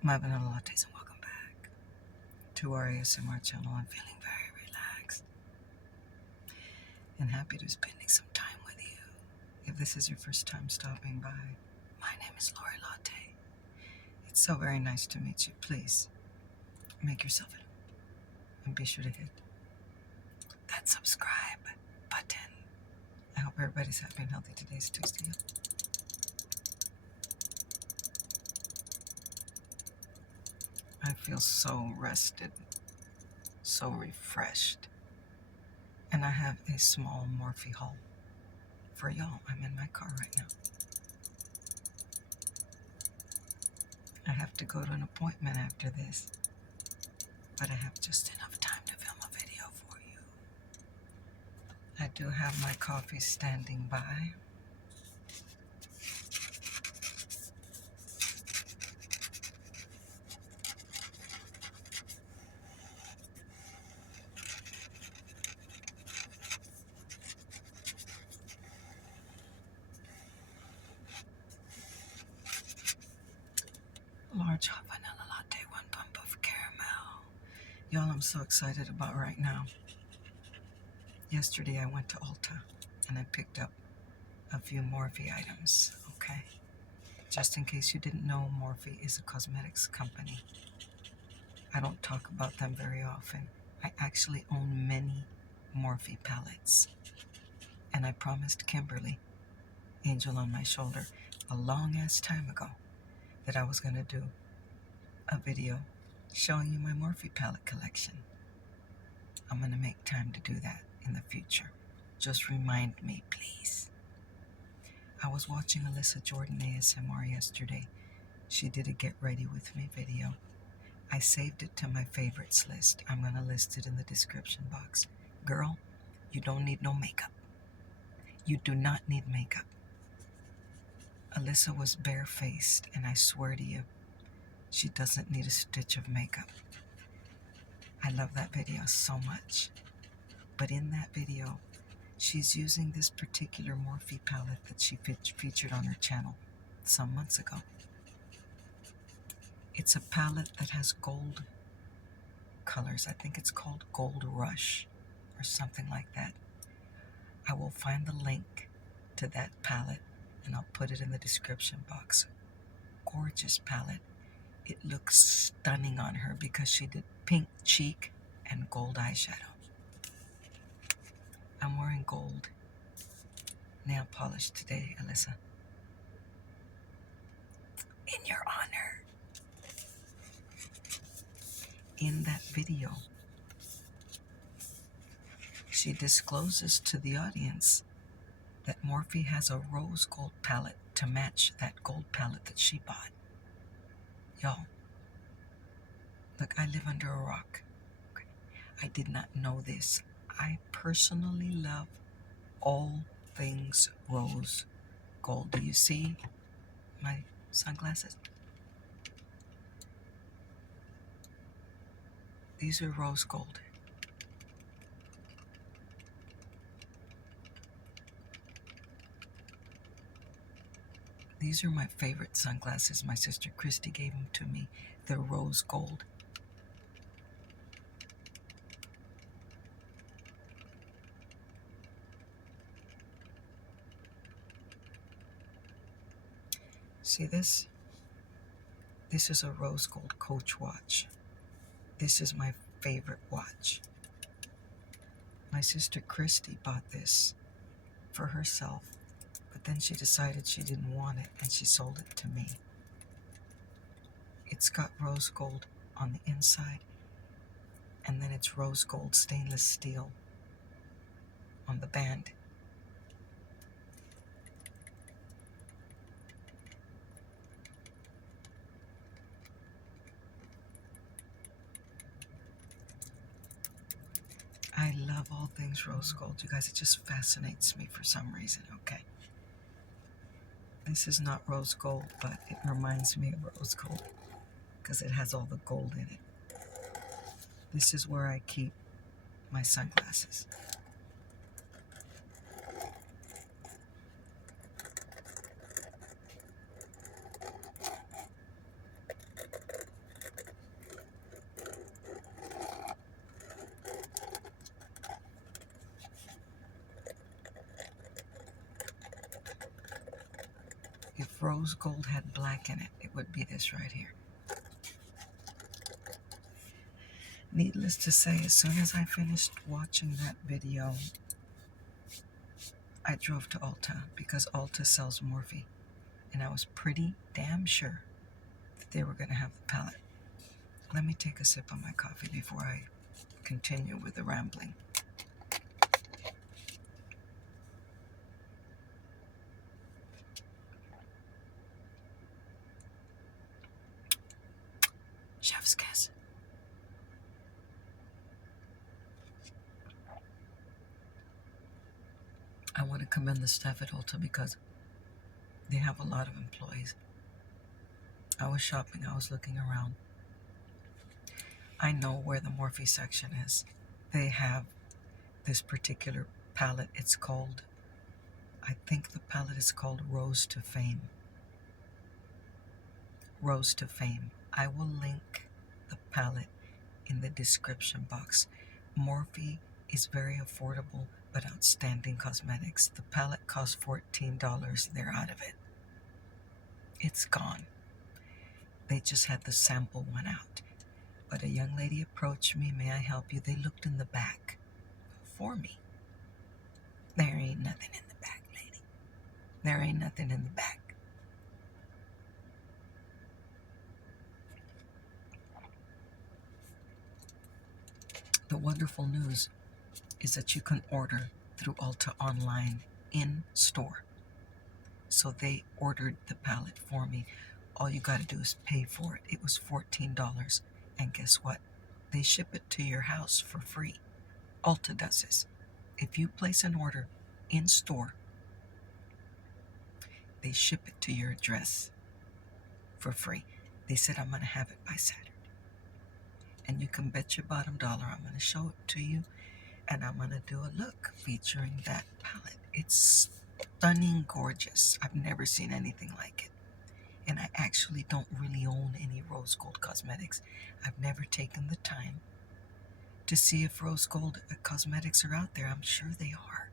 My vanilla lattes, and welcome back to our ASMR channel. I'm feeling very relaxed and happy to be spending some time with you. If this is your first time stopping by, my name is Lori Latte. It's so very nice to meet you. Please make yourself at home and be sure to hit that subscribe button. I hope everybody's happy and healthy. Today's Tuesday. I feel so rested, so refreshed, and I have a small Morphe haul for y'all. I'm in my car right now. I have to go to an appointment after this, but I have just enough time to film a video for you. I do have my coffee standing by. Large hot vanilla latte, 1 pump of caramel. Y'all, I'm so excited about right now. Yesterday I went to Ulta and I picked up a few Morphe items, okay? Just in case you didn't know, Morphe is a cosmetics company. I don't talk about them very often. I actually own many Morphe palettes. And I promised Kimberly, angel on my shoulder, a long ass time ago, that I was going to do a video showing you my Morphe palette collection. I'm going to make time to do that in the future. Just remind me, please. I was watching Alyssa Jordan ASMR yesterday. She did a get ready with me video. I saved it to my favorites list. I'm going to list it in the description box. Girl, you don't need no makeup. You do not need makeup. Alyssa was barefaced, and I swear to you, she doesn't need a stitch of makeup. I love that video so much. But in that video, she's using this particular Morphe palette that she featured on her channel some months ago. It's a palette that has gold colors. I think it's called Gold Rush or something like that. I will find the link to that palette and I'll put it in the description box. Gorgeous palette. It looks stunning on her because she did pink cheek and gold eyeshadow. I'm wearing gold nail polish today, Alyssa. In your honor. In that video, she discloses to the audience that Morphe has a rose gold palette to match that gold palette that she bought. Y'all, look, I live under a rock. Okay. I did not know this. I personally love all things rose gold. Do you see my sunglasses? These are rose gold. These are my favorite sunglasses. My sister Christy gave them to me. They're rose gold. See this? This is a rose gold Coach watch. This is my favorite watch. My sister Christy bought this for herself, but then she decided she didn't want it and she sold it to me. It's got rose gold on the inside, and then it's rose gold stainless steel on the band. I love all things rose gold, you guys. It just fascinates me for some reason, okay? This is not rose gold, but it reminds me of rose gold because it has all the gold in it. This is where I keep my sunglasses. rose gold had black in it, it would be this right here. Needless to say, as soon as I finished watching that video, I drove to Ulta because Ulta sells Morphe, and I was pretty damn sure that they were going to have the palette. Let me take a sip of my coffee before I continue with the rambling. Chef's kiss. I want to commend the staff at Ulta because they have a lot of employees. I was shopping, I was looking around. I know where the Morphe section is. They have this particular palette. It's called, I think the palette is called Rose to Fame. Rose to Fame. I will link the palette in the description box. Morphe is very affordable but outstanding cosmetics. The palette costs $14. They're out of it. It's gone. They just had the sample one out. But a young lady approached me, "May I help you?" They looked in the back for me. There ain't nothing in the back, lady. There ain't nothing in the back. The wonderful news is that you can order through Ulta online in store. So they ordered the palette for me. All you got to do is pay for it. It was $14. And guess what? They ship it to your house for free. Ulta does this. If you place an order in store, they ship it to your address for free. They said, "I'm going to have it by Saturday." And you can bet your bottom dollar I'm going to show it to you, and I'm going to do a look featuring that palette. It's stunning gorgeous. I've never seen anything like it. And I actually don't really own any rose gold cosmetics. I've never taken the time to see if rose gold cosmetics are out there. I'm sure they are.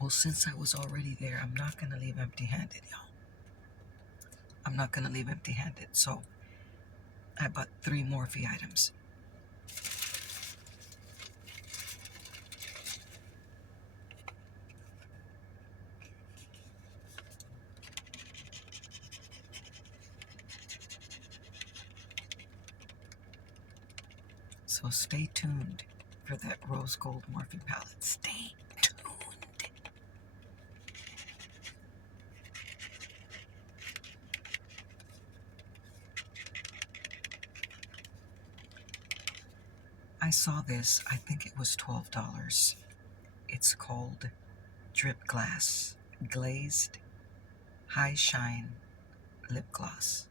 Well, since I was already there, I'm not going to leave empty-handed, y'all. I'm not going to leave empty-handed. So I bought 3 Morphe items. So stay tuned for that rose gold Morphe palette. Stay tuned. I saw this. I think it was $12. It's called Drip Glass Glazed High Shine Lip Gloss.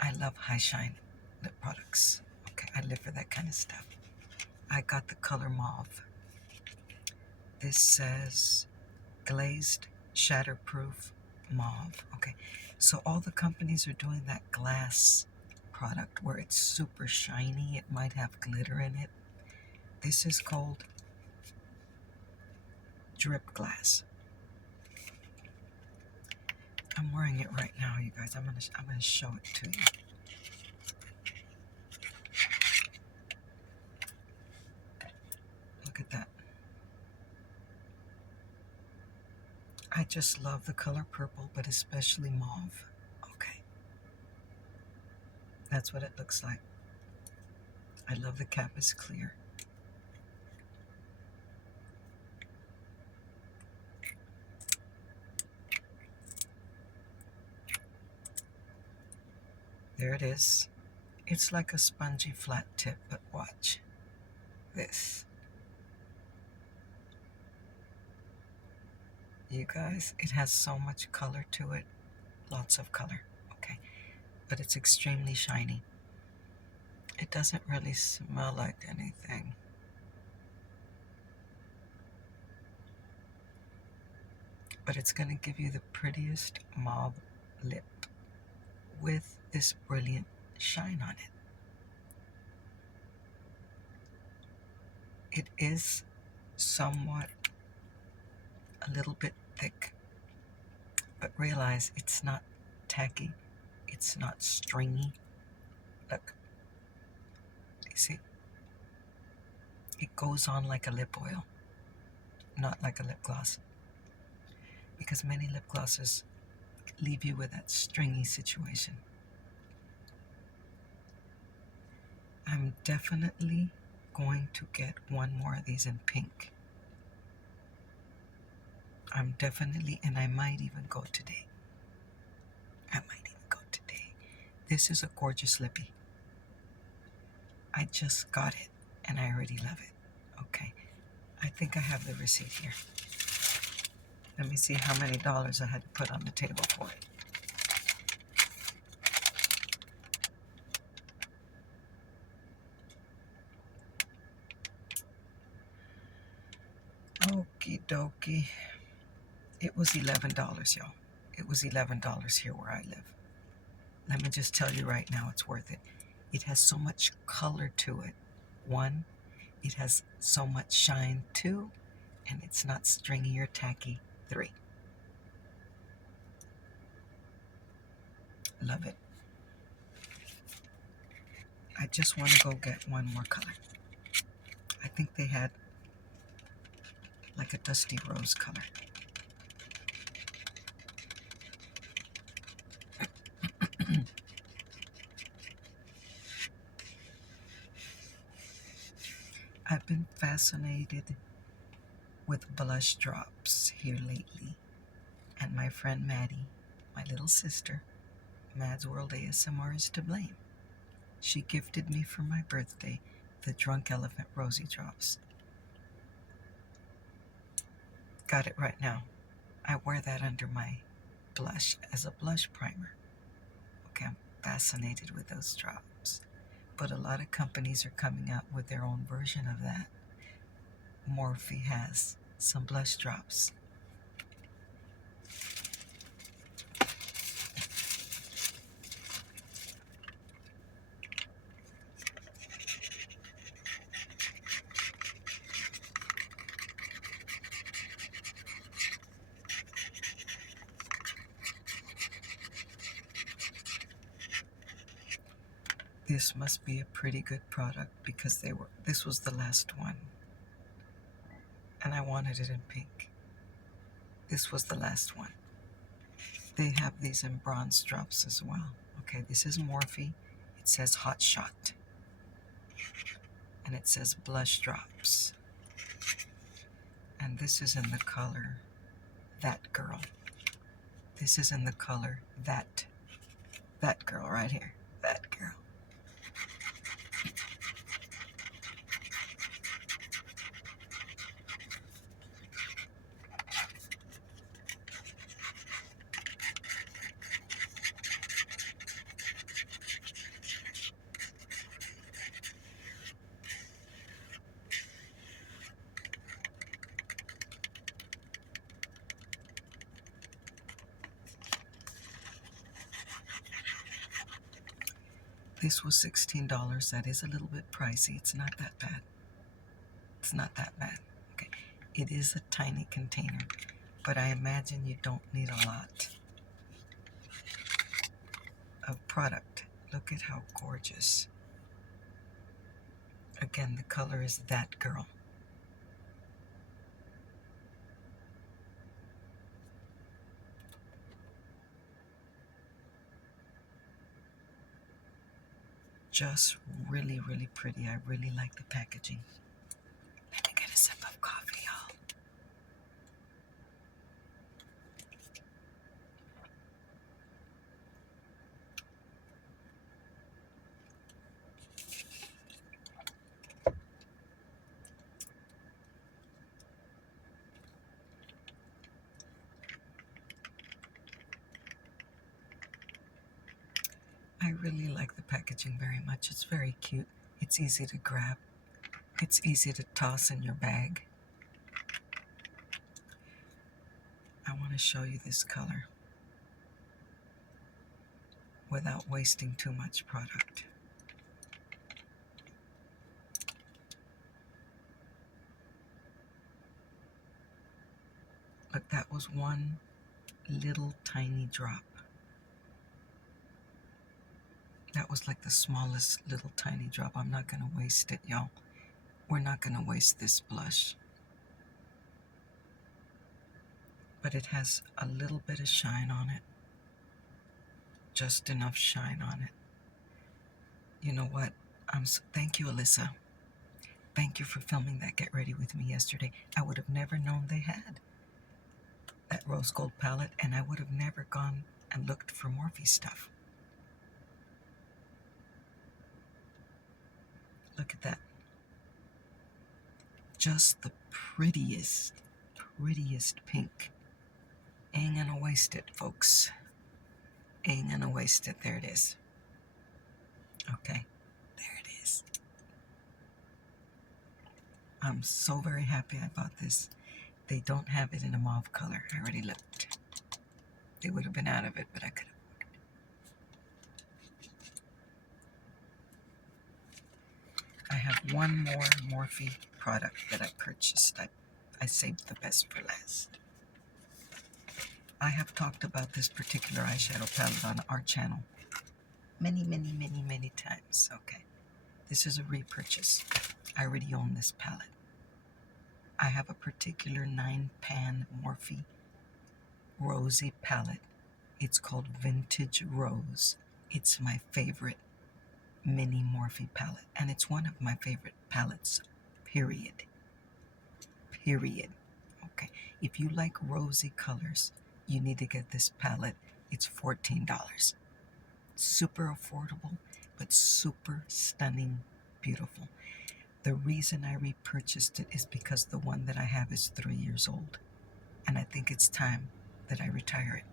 I love high shine lip products. Okay, I live for that kind of stuff. I got the color mauve. This says glazed shatterproof mauve. Okay, so all the companies are doing that glass product where it's super shiny. It might have glitter in it. This is called Drip Glass. I'm wearing it right now, you guys. I'm gonna show it to you. Look at that. I just love the color purple, but especially mauve. Okay. That's what it looks like. I love the cap is clear. There it is. It's like a spongy flat tip, but watch this. You guys, it has so much color to it. Lots of color, okay? But it's extremely shiny. It doesn't really smell like anything. But it's going to give you the prettiest mauve lip with this brilliant shine on it. It is somewhat a little bit thick, but realize it's not tacky, it's not stringy. Look, you see, it goes on like a lip oil, not like a lip gloss, because many lip glosses leave you with that stringy situation. I'm definitely going to get one more of these in pink. I'm definitely, and I might even go today. This is a gorgeous lippy. I just got it and I already love it. Okay, I think I have the receipt here. Let me see how many dollars I had to put on the table for it. Okie dokie. It was $11, y'all. It was $11 here where I live. Let me just tell you right now, it's worth it. It has so much color to it. 1, it has so much shine. 2, and it's not stringy or tacky. 3. Love it. I just want to go get one more color. I think they had like a dusty rose color. I've been fascinated with blush drops here lately, and my friend Maddie, my little sister, Mad's World ASMR is to blame. She gifted me for my birthday the Drunk Elephant Rosy Drops. Got it right now. I wear that under my blush as a blush primer. Okay, I'm fascinated with those drops. But a lot of companies are coming out with their own version of that. Morphe has some blush drops. This must be a pretty good product because this was the last one. And I wanted it in pink. This was the last one. They have these in bronze drops as well. Okay, this is Morphe. It says Hot Shot. And it says blush drops. And this is in the color That Girl. This is in the color That Girl right here. That Girl. This was $16. That is a little bit pricey. It's not that bad. It's not that bad. Okay. It is a tiny container, but I imagine you don't need a lot of product. Look at how gorgeous. Again, the color is That Girl. Just really, really pretty. I really like the packaging. Let me get a sip of coffee, y'all. I really like the packaging very much. It's very cute. It's easy to grab. It's easy to toss in your bag. I want to show you this color. without wasting too much product. Look, that was one little tiny drop. That was like the smallest little tiny drop. I'm not going to waste it, y'all. We're not going to waste this blush. But it has a little bit of shine on it. Just enough shine on it. You know what? Thank you, Alyssa. Thank you for filming that Get Ready With Me yesterday. I would have never known they had that rose gold palette, and I would have never gone and looked for Morphe stuff. Look at that. Just the prettiest pink. Ain't gonna waste it, folks. Ain't gonna waste it. There it is. Okay, there it is. I'm so very happy I bought this. They don't have it in a mauve color. I already looked. They would have been out of it, but I could have ordered it. I have one more Morphe product that I purchased. I saved the best for last. I have talked about this particular eyeshadow palette on our channel many times. Okay, this is a repurchase. I already own this palette. I have a particular 9-pan Morphe Rosy palette. It's called Vintage Rose. It's my favorite mini Morphe palette, and it's one of my favorite palettes, period. Okay, if you like rosy colors, you need to get this palette. It's $14. Super affordable, but super stunning, beautiful. The reason I repurchased it is because the one that I have is 3 years old, and I think it's time that I retire it.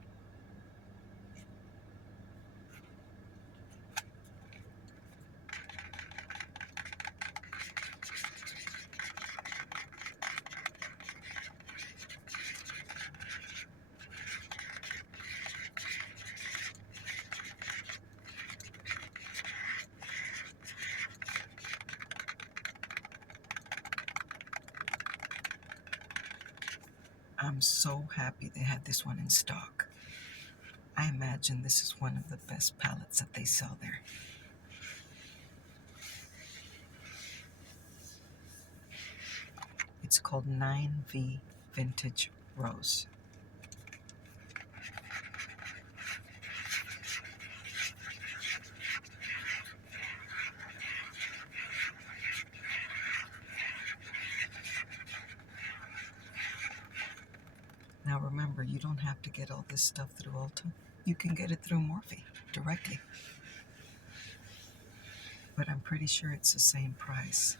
I'm so happy they had this one in stock. I imagine this is one of the best palettes that they sell there. It's called 9V Vintage Rose. Now remember, you don't have to get all this stuff through Ulta. You can get it through Morphe directly. But I'm pretty sure it's the same price.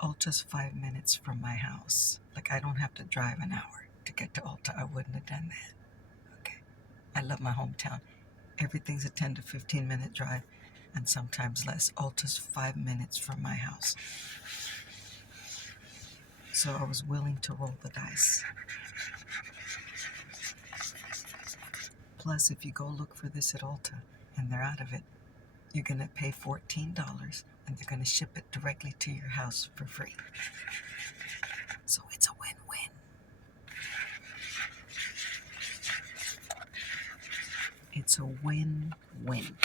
Ulta's 5 minutes from my house. Like, I don't have to drive an hour to get to Ulta. I wouldn't have done that. Okay. I love my hometown. Everything's a 10 to 15 minute drive, and sometimes less. Ulta's 5 minutes from my house. So I was willing to roll the dice. Plus, if you go look for this at Ulta and they're out of it, you're going to pay $14 and they're going to ship it directly to your house for free. So it's a win-win. It's a win-win.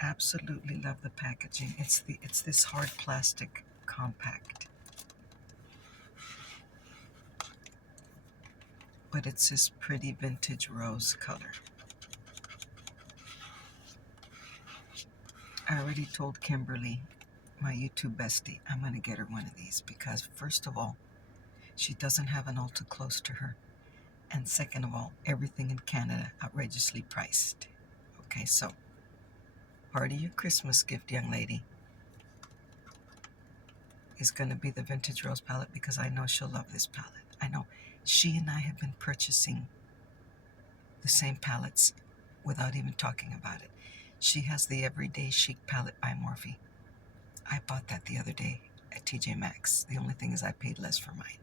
Absolutely love the packaging. It's this hard plastic compact. But it's this pretty vintage rose color. I already told Kimberly, my YouTube bestie, I'm going to get her one of these because, first of all, she doesn't have an Ulta close to her. And second of all, everything in Canada outrageously priced. Okay, so part of your Christmas gift, young lady, is going to be the Vintage Rose palette because I know she'll love this palette. I know she and I have been purchasing the same palettes without even talking about it. She has the Everyday Chic palette by Morphe. I bought that the other day at TJ Maxx. The only thing is I paid less for mine.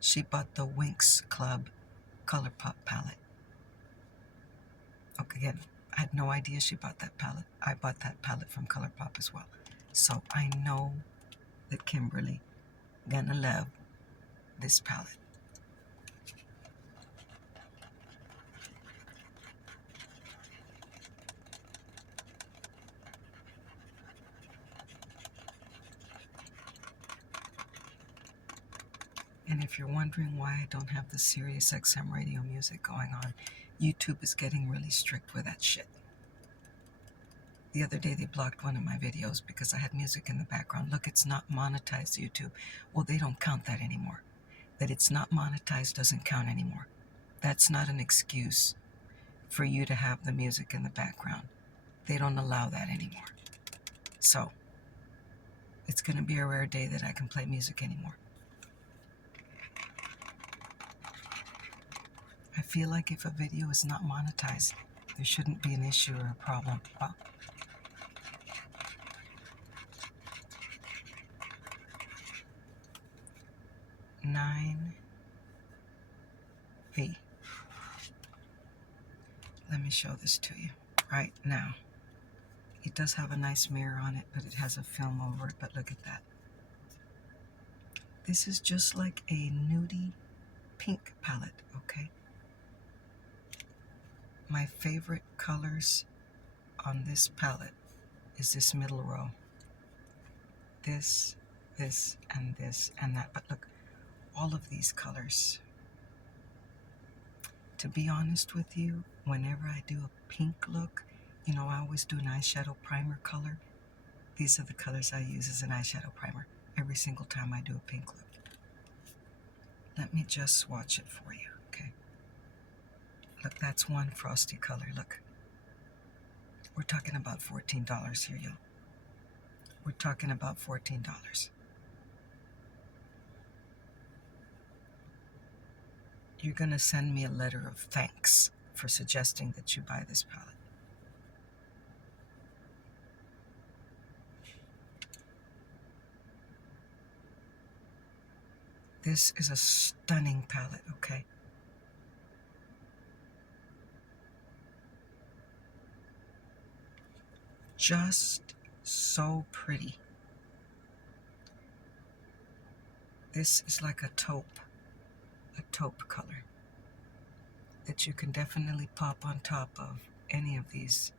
She bought the Winx Club ColourPop palette. Okay, again, I had no idea she bought that palette. I bought that palette from ColourPop as well. So I know that Kimberly gonna love this palette. And if you're wondering why I don't have the Sirius XM radio music going on, YouTube is getting really strict with that shit. The other day they blocked one of my videos because I had music in the background. Look, it's not monetized, YouTube. Well, they don't count that anymore. That it's not monetized doesn't count anymore. That's not an excuse for you to have the music in the background. They don't allow that anymore. So, it's going to be a rare day that I can play music anymore. I feel like if a video is not monetized, there shouldn't be an issue or a problem. Well, V. Let me show this to you right now. It does have a nice mirror on it, but it has a film over it, but look at that. This is just like a nudie pink palette, okay? My favorite colors on this palette is this middle row. This, and that. But look, all of these colors. To be honest with you, whenever I do a pink look, you know, I always do an eyeshadow primer color. These are the colors I use as an eyeshadow primer every single time I do a pink look. Let me just swatch it for you, okay? Look, that's one frosty color, look. We're talking about $14 here, y'all. We're talking about $14. You're gonna send me a letter of thanks for suggesting that you buy this palette. This is a stunning palette, okay? Just so pretty. This is like a taupe color that you can definitely pop on top of any of these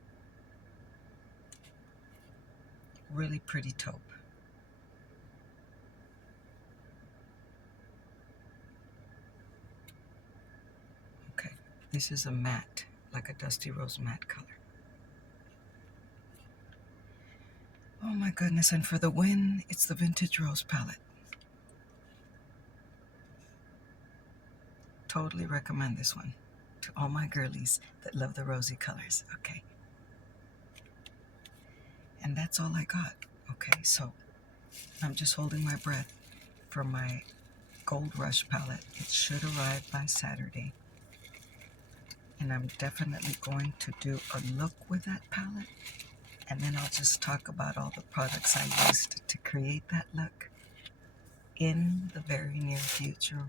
really pretty taupe. Okay, this is a matte, like a dusty rose matte color. Oh my goodness, and for the win, it's the Vintage Rose palette. Totally recommend this one to all my girlies that love the rosy colors, okay? And that's all I got, okay? So I'm just holding my breath for my Gold Rush palette. It should arrive by Saturday. And I'm definitely going to do a look with that palette. And then I'll just talk about all the products I used to create that look in the very near future,